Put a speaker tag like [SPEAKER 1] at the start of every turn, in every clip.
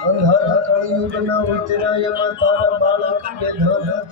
[SPEAKER 1] અંધારા કળિયુગના ઉતરાયમાં તારા બાળકને ધન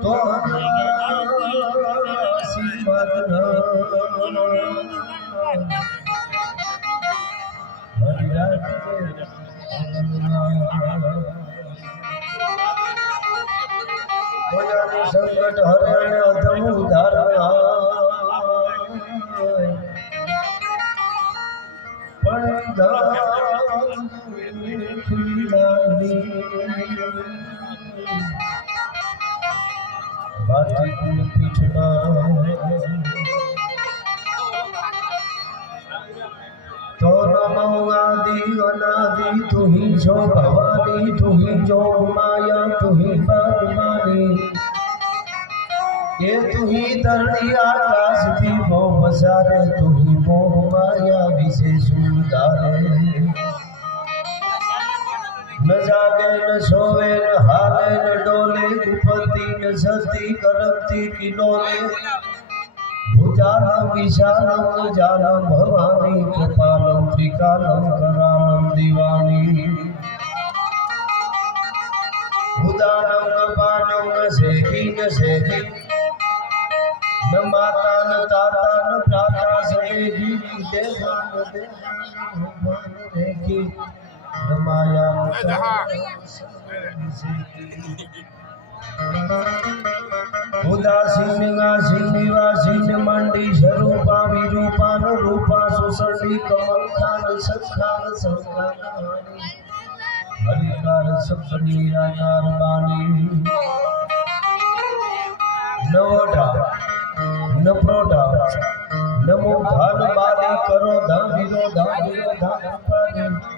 [SPEAKER 1] તો સંકટ હરે અને અધમ ઉધારા પણ ગામ અનાદિ, તુહી જો ભવાની, તુહી જો માયા, તુહી પરમાની. એ તુહી ધરણી આકાશથી બહુ પસારે તુહી મોહ માયા વિશે સુધારે ન જાગે ન સોવે ન હાલે ન ડોલે ઉપરથી ન સતી કરમથી કિલોલે ભુજાલમ વિશાલમ જાલમ ભવાની કૃપાલમ ત્રિકાલમ કરાલમ દિવાની ઉદાનમ ન પાનમ ન શેખી ન શેખી ન માતા ન તાતા ન પ્રાતા સદેજી દેવાન દેવાન ભગવાન રેખી ન માયા ઉદાસીન ગાસીન નિવાસીન મંડી સ્વરૂપા વિરૂપાન રૂપા સુસડી કમલ ખાન સખાન સંગાન હરિકાર સપની આકાર બાણી નવોઢા નપ્રોઢા નમો ભાન બારી કરો ધામ વિરો ધામ વિરો ધામ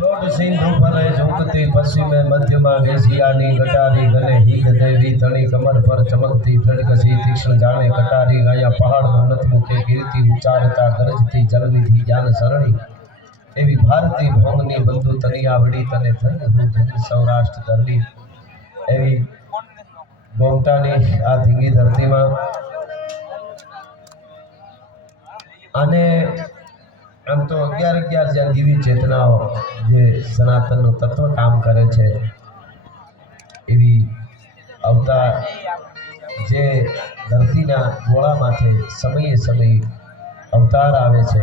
[SPEAKER 1] ઝુંકતી પશ્ચિમે મધ્યમાં વેશિયાની ગટારી, ગલે હિંગ દેવી તણી કમર પર ચમકતી ફડકસી તીક્ષ્ણ જાણે કટારી ગયા પહાડનો નથ મુખે કીર્તિ, ઉચ્ચારતા ગરજતી સરણી. એવી ભારતી ભોંગની બંધુ તની આવડી તને થઈ સૌરાષ્ટ્ર ધરણી. એવી ગોમટાની આ ધીંગી ધરતીમાં અને આમ તો અગિયાર અગિયાર જ્યાં દિવી ચેતનાઓ જે સનાતનનું તત્વ કામ કરે છે, એવી અવતાર જે ધરતીના ગોળામાંથી સમયે સમયે અવતાર આવે છે,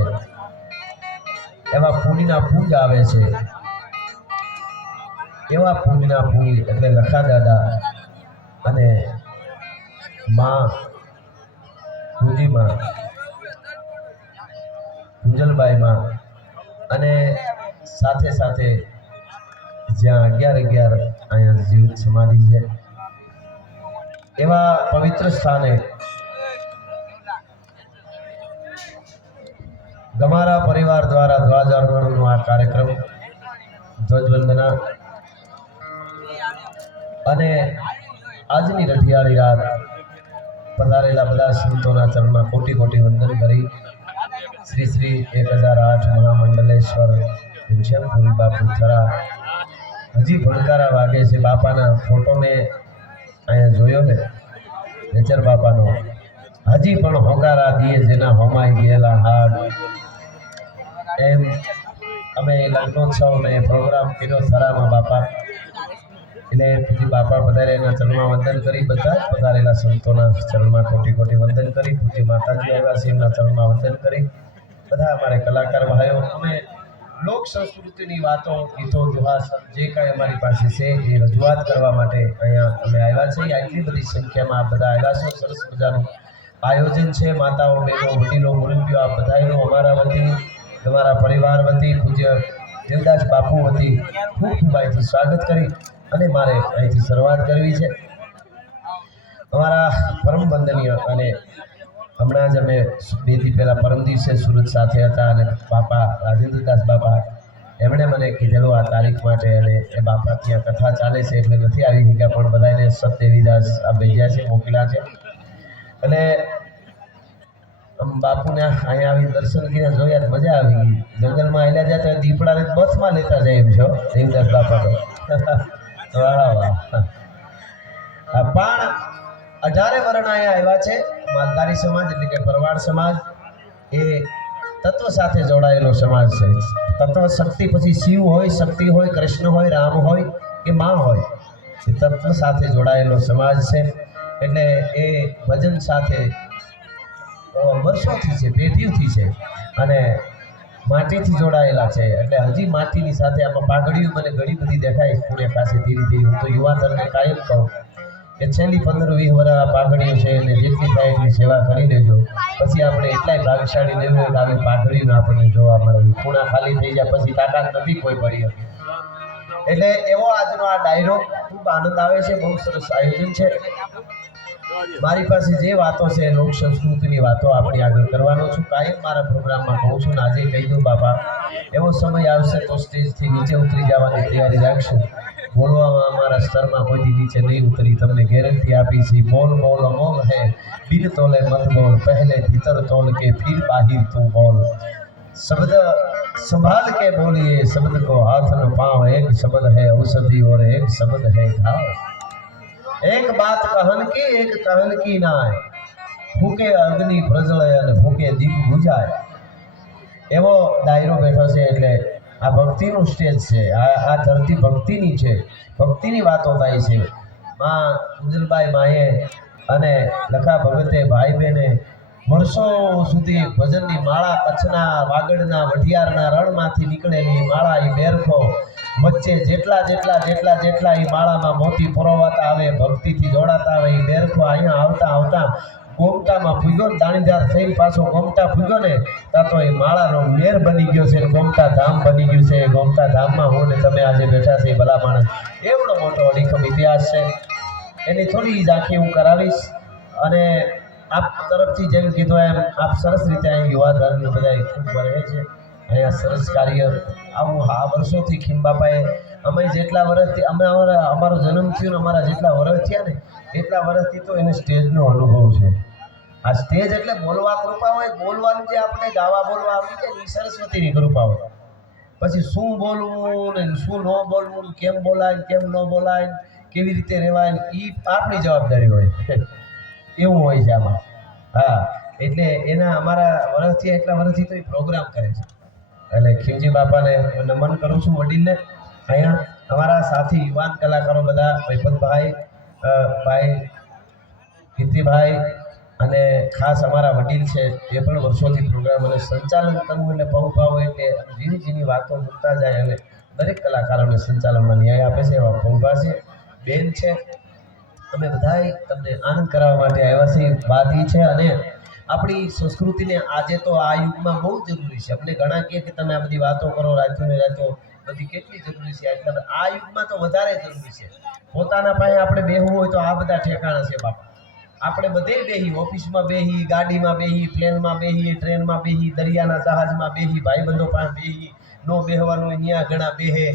[SPEAKER 1] એવા પુણ્યના પૂજ આવે છે, એવા પુણ્યના પૂજ એટલે લખા દાદા અને મા પૂજીમાં પૂજલબાઈમાં અને સાથે સાથે જ્યાં અગિયાર અગિયાર અહીંયા જીવિત સમાધિ છે. એવા પવિત્ર સ્થાને તમારા પરિવાર દ્વારા ધ્વજારોહણનો આ કાર્યક્રમ ધ્વજવંદના અને આજની રઢિયાળી રાત પધારેલા બધા સંતોના ચરણમાં કોટી કોટી વંદન કરી શ્રી શ્રી એક હજાર આઠ મહામંડલેશ્વર ઘનશ્યામપુરી બાપુ થરા હજી ભણકારા વાગે છે. બાપાના ફોટો મેં અહીંયા જોયો ને નેચર બાપાનો. હજી પણ હોકારા દીએ જેના હોમાઈ ગયેલા હાડ. એમ અમે લગ્નોત્સવ ને પ્રોગ્રામ કર્યો થરામાં બાપા. એટલે પછી બાપા પધારે એના ચરણમાં વંદન કરી બધા પધારેલા સંતોના ચરણમાં કોટી કોટી વંદન કરી. પૂજ્ય માતાજી આવ્યા છે એમના ચરણમાં વંદન કરી. બધા અમારે કલાકાર ભાઈઓ, અમે લોક સંસ્કૃતિની વાતો, ગીતો દુહા જે કાંઈ અમારી પાસે છે, એ રજૂઆત કરવા માટે અહીંયા અમે આવ્યા છીએ. આટલી બધી સંખ્યામાં આ બધા આવ્યા છો. સરસ મજાનું આયોજન છે. માતાઓ, બહેનો, વડીલો મુરબ્બીઓ આ બધાનો અમારા વતી, તમારા પરિવાર વતી, પૂજ્ય દેવદાસ બાપુ વતી ખૂબ ખૂબ અહીંથી સ્વાગત કરી અને મારે અહીંથી શરૂઆત કરવી છે. અમારા પરમ વંદનીય અને હમણાં જ અમે બે દી પહેલાં પરમ દિવસે સુરત સાથે હતા અને બાપા રાજેન્દ્રદાસ બાપા એમણે મને કીધેલું આ તારીખ માટે અને એ બાપા ત્યાં કથા ચાલે છે એટલે નથી આવી શક્યા, પણ બધાને સત્યવિદાસ આ ભેજ્યા છે, મોકલ્યા છે. અને બાપુને અહીંયા આવી દર્શન કર્યા, જોયા મજા આવી ગઈ. જંગલમાં આવેલા જાય ત્યાં દીપડાને બસમાં લેતા જાય એમ છો, દેવદાસ બાપા તો. વાહ વાહ પણ અઢારે વર્ણ અહીંયા આવ્યા છે. માલધારી સમાજ એટલે કે ભરવાડ સમાજ. એ તત્વ સાથે જોડાયેલો સમાજ છે. તત્વ શક્તિ પછી શિવ હોય, શક્તિ હોય, કૃષ્ણ હોય, રામ હોય કે માં હોય. એ તત્વ સાથે જોડાયેલો સમાજ છે. એટલે એ ભજન સાથે વર્ષોથી છે, પેઢીઓથી છે અને માટીથી જોડાયેલા છે. એટલે હજી માટીની સાથે આમાં પાઘડીઓ મને ઘણી બધી દેખાય. પુણે પાસે ધીરે ધીરે હું તો તરને કાયમ કહું. કે છેલ્લી પંદર વીસ વર્ષ પાઘડીઓ છે એને જેટલી થાય એટલી સેવા કરી દેજો. પછી આપણે એટલાય ભાગશાળી લેવું કે આવી પાઘડીને આપણને જોવા મળે. ખૂણા ખાલી થઈ જાય, પછી તાકાત નથી કોઈ પડી એટલે એવો આજનો આ ડાયરો ખૂબ આનંદ આવે છે, બહુ સરસ આયોજન છે. મારી પાસે જે વાતો છે, લોક સંસ્કૃતિની વાતો આપણી આગળ કરવાનો છું. કાયમ મારા પ્રોગ્રામમાં કહું છું આજે કહી દઉં બાપા, એવો સમય આવશે તો સ્ટેજથી નીચે ઉતરી જવાની તૈયારી રાખશું. બોલવામાં અમારા સ્તરમાં કોઈથી નીચે નહીં ઉતરી. તમને ગેરંટી આપી છે, બોલ બોલ મોલ હે. બિન તોલે મત બોલ, પહેલે ભીતર તોલ કે ફિર બાહિર તું બોલ. શબ્દ સંભાલ કે બોલીએ, શબ્દ કો હાથ ન પાવ એક શબ્દ હે, ઔષધિ ઓર એક શબ્દ હે ઘાવ એક વાત કહન કી, એક કહન કી નાય. ફૂકે અગ્નિ પ્રજળે અને ફૂકે દીપ બુજાય એવો ડાયરો બેઠો છે એટલે આ ભક્તિનું સ્ટેજ છે. આ આ ધરતી ભક્તિની છે. ભક્તિની વાતો થાય છે. માં ઉજલબાઈ માએ અને લખા ભગતે ભાઈ બહેને વર્ષો સુધી ભજનની માળા કચ્છના, વાગડના, વઢિયારના રણમાંથી નીકળેલી માળા એ બેરખો વચ્ચે જેટલા જેટલા જેટલા જેટલા એ માળામાં મોતી પરોવાતા આવે, ભક્તિથી જોડાતા આવે એ બેરખો અહીંયા આવતા આવતા ગોમટામાં ફૂગ્યો ને દાણીદાર થઈને પાછો ગોમટા ફૂગ્યો ને ત્યાં તો એ માળાનો મેર બની ગયો છે ગોમતા ધામ બની ગયું છે. ગોમતા ધામમાં હું ને તમે આજે બેઠા છે ભલા માણસ. એવડો મોટો અડીખમ ઇતિહાસ છે. એની થોડી ઝાંખી હું કરાવીશ. અને આપ તરફથી જેમ કીધું એમ, આપ સરસ રીતે અહીં યુવાધન બધા ખૂબ રહે છે. અહીંયા સરસ કાર્ય આવું આ વર્ષોથી ખીમબાપાએ અમે જેટલા વર્ષથી અમે અમારા, અમારો જન્મ થયો ને અમારા જેટલા વર્ષ થયા ને, એટલા વર્ષથી તો એને સ્ટેજનો અનુભવ છે. આ સ્ટેજ એટલે બોલવા કૃપા હોય, બોલવાનું જે આપણે ગાવા બોલવા આવી છે એ સરસ્વતીની કૃપા હોય. પછી શું બોલવું ને શું ન બોલવું, કેમ બોલાય કેમ ન બોલાય કેવી રીતે રહેવાય એ આપણી જવાબદારી હોય. એવું હોય છે આમાં. હા, એટલે એના અમારા વર્ષથી એટલા વર્ષથી તો એ પ્રોગ્રામ કરે છે. એટલે ખીમજી બાપાને નમન કરું છું, વડીલને. અહીંયા અમારા સાથી, યુવાન કલાકારો બધા, વૈભવભાઈ ભાઈ, કીર્તિભાઈ અને ખાસ અમારા વડીલ છે, એ પણ વર્ષોથી પ્રોગ્રામ અને સંચાલન કરવું એટલે બહુ ભાવ એટલે ઝીણી ઝીણી વાતો મૂકતા જાય અને દરેક કલાકારોને સંચાલનમાં ન્યાય આપે છે. એવા પૌભા છે, બેન છે, અમે બધાય તમને આનંદ કરાવવા માટે આવ્યા છીએ વાત એ છે અને આપણી સંસ્કૃતિને આજે તો આ યુગમાં બહુ જરૂરી છે. અમને ઘણા કહે કે તમે આ બધી વાતો કરો રાજ્યોને રાતો બધી કેટલી જરૂરી છે આજકાલ આ યુગમાં તો વધારે જરૂરી છે. પોતાના પાસે આપણે બેહવું હોય તો આ બધા ઠેકાણા છે બાપા. આપણે બધે બેહી, ઓફિસમાં બેહી, ગાડીમાં બેહી, પ્લેનમાં બેહી, ટ્રેનમાં બેહી, દરિયાના જહાજમાં બેહી, ભાઈબંધો પાસે બેહી, નો બેહવાનું હોય ત્યાં ઘણા બેહે.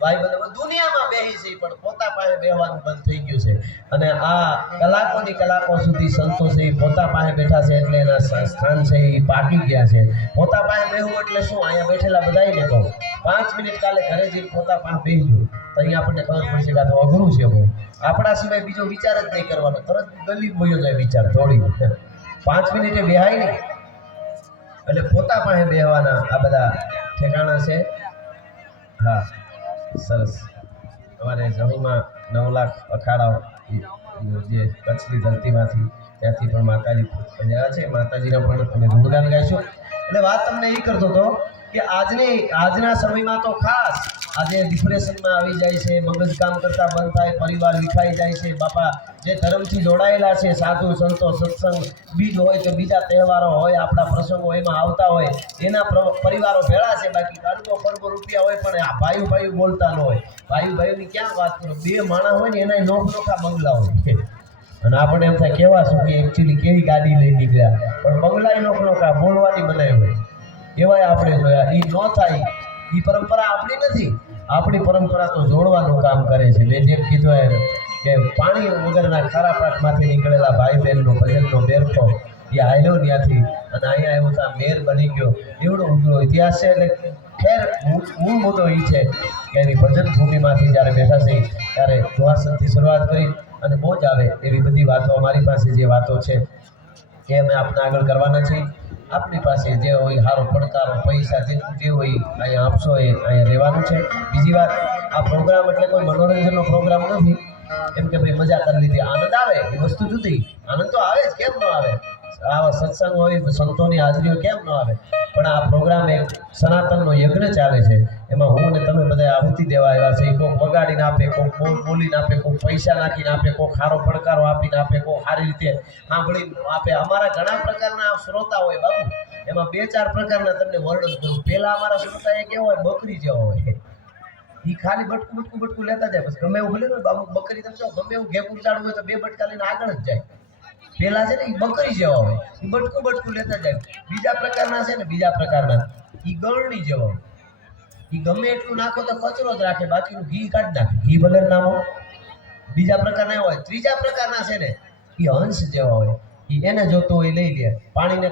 [SPEAKER 1] ભાઈબંધો દુનિયામાં બેહી છે, પણ પોતા પાસે બેહવાનું બંધ થઈ ગયું છે. અને આ કલાકોની કલાકો સુધી સંતો છે એ પોતા પાસે બેઠા છે એટલે એના સ્થાન છે એ પાકી ગયા છે. પોતા પાસે બેહવું એટલે શું? અહીંયા બેઠેલા બધાને કહું પાંચ મિનિટ કાલે ઘરે જઈને પોતા પાસે બેસજો તો અહીંયા આપણને ખબર પડશે કે આ તો અઘરું છે હું આપણા સિવાય બીજો વિચાર જ નહીં કરવાનો. તરત ગલી બોયો જાય વિચાર થોડી. પાંચ મિનિટે બેહાય નહીં. એટલે પોતા પાસે બેહવાના આ બધા ઠેકાણા છે. હા. સરસ. અમારે જમીનમાં નવ લાખ અખાડાઓ જે કચ્છની ધરતીમાંથી ત્યાંથી પણ માતાજી પધાર્યા છે. માતાજીના પણ અમે ગુણગાન ગાઈશું. એટલે વાત તમને એ કરતો હતો કે આજની, આજના સમયમાં તો ખાસ આજે ડિપ્રેશનમાં આવી જાય છે, મગજ કામ કરતા બંધ થાય, પરિવાર વિખાઈ જાય છે. બાપા, જે ધર્મથી જોડાયેલા છે, સાધુ, સંતો, સત્સંગ, બીજ હોય કે બીજા તહેવારો હોય, આપણા પ્રસંગો એમાં આવતા હોય, એના પરિવારો ભેળા છે. બાકી અડધો કરોડો રૂપિયા હોય પણ આ ભાઈ ભાઈ બોલતા ન હોય. ભાઈ ભાઈની ક્યાં વાત કરો? બે માણસ હોય ને એના નોખ નોખા બંગલા હોય. અને આપણે એમ થાય, કેવા સુખી એકચ્યુઅલી કેવી ગાડી લઈ નીકળ્યા. પણ બંગલાય નોખ નોખા બોલવાની બનાવી હોય. એવાય આપણે જોયા. એ ન થાય એ પરંપરા આપણી નથી. આપણી પરંપરા તો જોડવાનું કામ કરે છે. મેં જેમ કીધું એમ કે પાણી વગરના ખારા પાટમાંથી નીકળેલા ભાઈ બહેનનો ભજનનો બેરખો એ આયલો ત્યાંથી અને અહીંયા એવું ત્યાં મેર બની ગયો. એવડો ઉજળો ઇતિહાસ છે એટલે ખેર મૂળ મુદ્દો એ છે કે એની ભજન ભૂમિમાંથી જ્યારે બેઠા છે ત્યારે જોહાસનથી શરૂઆત કરી અને મોજ આવે એવી બધી વાતો અમારી પાસે જે વાતો છે. એ અમે આપને આગળ કરવાના છીએ, આપની પાસે જે હોય સારો પડકારો, પૈસા જેટલું જે હોય, અહીંયા આપશો એ અહીંયા રહેવાનું છે. બીજી વાત, આ પ્રોગ્રામ એટલે કોઈ મનોરંજનનો પ્રોગ્રામ નથી. એમ કે ભાઈ મજા કરી લીધી, આનંદ આવે, એ વસ્તુ જુદી. આનંદ તો આવે જ, કેમ ન આવે? આવા સત્સંગ હોય સંતોની હાજરીઓ કેમ ન આવે? પણ આ પ્રોગ્રામ એક સનાતનનો યજ્ઞ ચાલે છે. એમાં હું ને તમે બધા આહુતિ દેવા આવ્યા છે કોઈક વગાડીને આપે કોઈક બોલ બોલીને આપે કોઈક પૈસા નાખીને આપે કોઈક સારો પડકારો આપીને આપે, કોક સારી રીતે સાંભળીને આપે. અમારા ઘણા પ્રકારના શ્રોતા હોય બાબુ એમાં બે ચાર પ્રકારના તમને વર્ણન કરું. પહેલા અમારા શ્રોતા એ કેવો હોય, બકરી જેવો હોય. એ ખાલી બટકું બટકું બટકું લેતા જાય. પછી ગમે એવું ભલે બાબુ બકરી તમે ગમે એવું ઘેકું ચાડવું હોય તો બે બટકા લઈને આગળ જ જાય. પેલા છે ને એ બકરી જેવા હોય. એ બટકું બટકું લેતા જાય. બીજા પ્રકારના છે ને બીજા પ્રકારના. એ ગળણી જેવા હોય. એ ગમે એટલું નાખો તો કચરો જ રાખે. બાકીનું ઘી કાઢી નાખે. ઘી ભલે નામો બીજા પ્રકારના હોય. ત્રીજા પ્રકારના છે ને એ હંસ જેવા હોય. એને જોતો હોય લઈ લે. પાણીને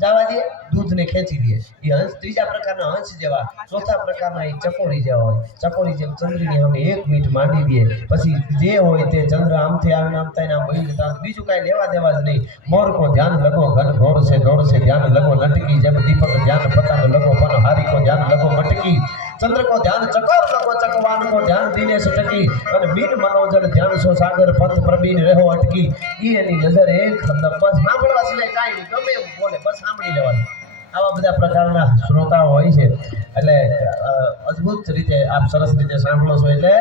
[SPEAKER 1] જવા દે, દૂધને ખેંચી દે. એ હંસ ત્રીજા પ્રકારના હંસ જેવા. ચોથા પ્રકારના એ ચકોરી જેવા હોય. ચકોરી જેમ ચંદ્રની અમે એક મીઠ માંડી દે પછી જે હોય તે ચંદ્ર આમથી આવે આમ થાય આમ વહી જતા બીજું કાંઈ લેવા દેવા જ નહીં. મોર કો ધ્યાન લગો ઘન ઘોર છે દોડ છે ધ્યાન લગો લટકી જેમ દીપક ધ્યાન પતાનો લગો પણ હારી કો ધ્યાન લગો મટકી. ચંદ્ર કો ધ્યાન ચકોર લગો ચકવાન કો ધ્યાન દિનેશ સટકી અને બિન મનોજન ધ્યાન સો સાગર પંથ પ્રબીન રહો અટકી. ઈ એની નજર એક ખંડ બસ સાંભળવા સિવાય કાંઈ નહીં, ગમે એવું બોલે, બસ સાંભળી લેવાનું. આવા બધા પ્રકારના શ્રોતાઓ હોય છે. એટલે અદ્ભુત રીતે આપ સરસ રીતે સાંભળો છો એટલે.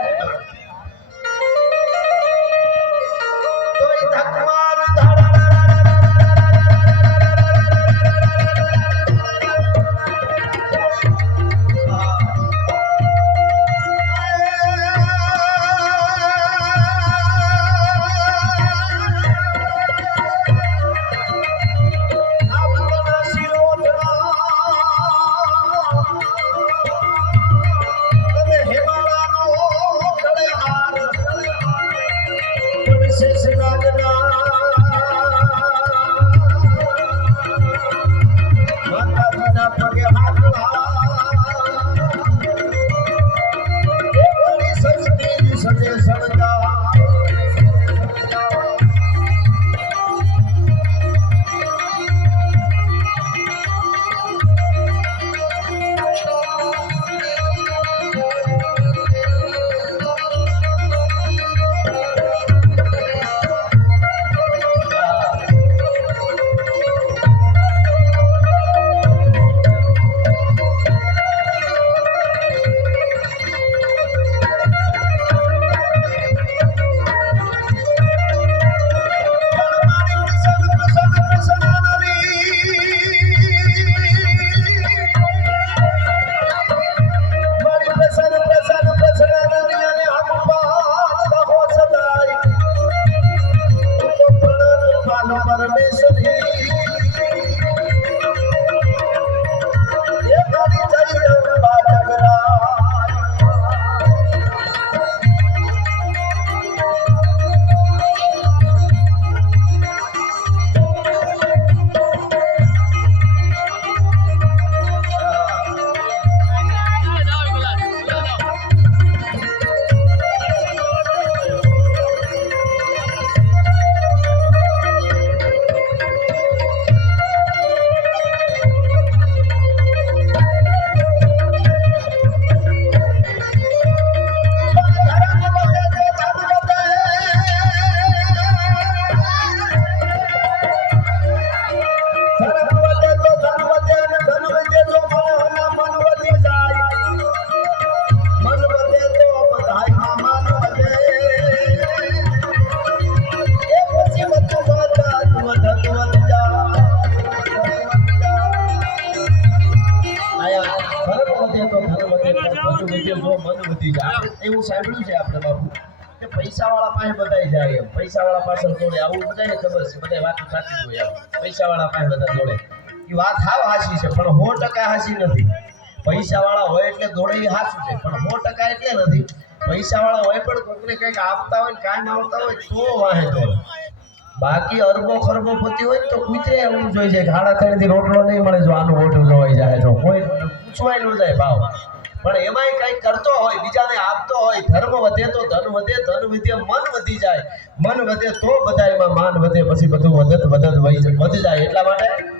[SPEAKER 1] તોય જાય. એવું સાંભળ્યું છે આપણે બાપુ, કે પૈસાવાળા પાસે બધાય જાય એમ. પૈસાવાળા પાસે દોડે આવું બધાને ખબર છે બધા વાત સાચી હોય પૈસાવાળા પાસે બધા દોડે એ વાત હાવ હાસી છે, પણ સો ટકા હાસી નથી. પૈસાવાળા હોય એટલે દોડે એ હાચું છે, પણ સો ટકા એટલે નથી. પૈસાવાળા હોય પણ કોકને કંઈક આપતા હોય કાંઈ આવતા હોય તો વાહે દોડે બાકી અરબો ખરબો પતિ હોય તો કૂતરે એવું જોઈ છે હાડા ત્રણ રોટલો નહીં મળે, જો આનું ઓઢું જોવાઈ જાય તો કોઈ પૂછવાય ન જાય ભાવ. પણ એમાંય કંઈક કરતો હોય, બીજાને આપતો હોય, ધર્મ વધે તો ધન વધે ધન વધે મન વધી જાય. મન વધે તો બધા એમાં માન વધે, પછી બધું વધત વધત વધી જાય એટલા માટે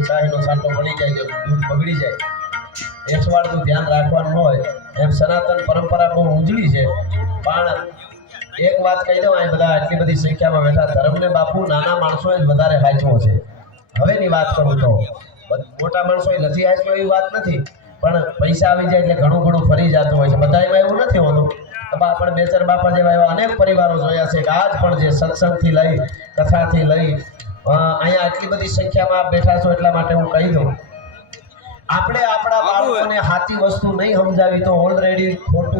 [SPEAKER 1] રાખે તો સાંટો પડી જાય તો દૂધ બગડી જાય. એકવાળનું ધ્યાન રાખવાનું હોય. એમ સનાતન પરંપરા બહુ ઉજળી છે. પણ એક વાત કહી દઉં, અહીં બધા આટલી બધી સંખ્યામાં બેઠા, ધર્મને બાપુ નાના માણસોએ જ વધારે હાચવો છે. હવેની વાત કરું તો મોટા માણસોએ નથી હાચવો એવી વાત નથી. પણ પૈસા આવી જાય એટલે ઘણું ઘણું ફરી જતું હોય છે. બધામાં એવું નથી હોતું. પણ બા ચાર બાપા જેવા એવા અનેક પરિવારો જોયા છે કે આજ પણ જે સત્સંગથી લઈ, કથાથી લઈ અહીંયા આટલી બધી સંખ્યામાં બેઠા છો એટલા માટે હું કહી દઉં. આપણે આપણા બાળકોને હાથી વસ્તુ નહીં સમજાવી તો ઓલરેડી ખોટું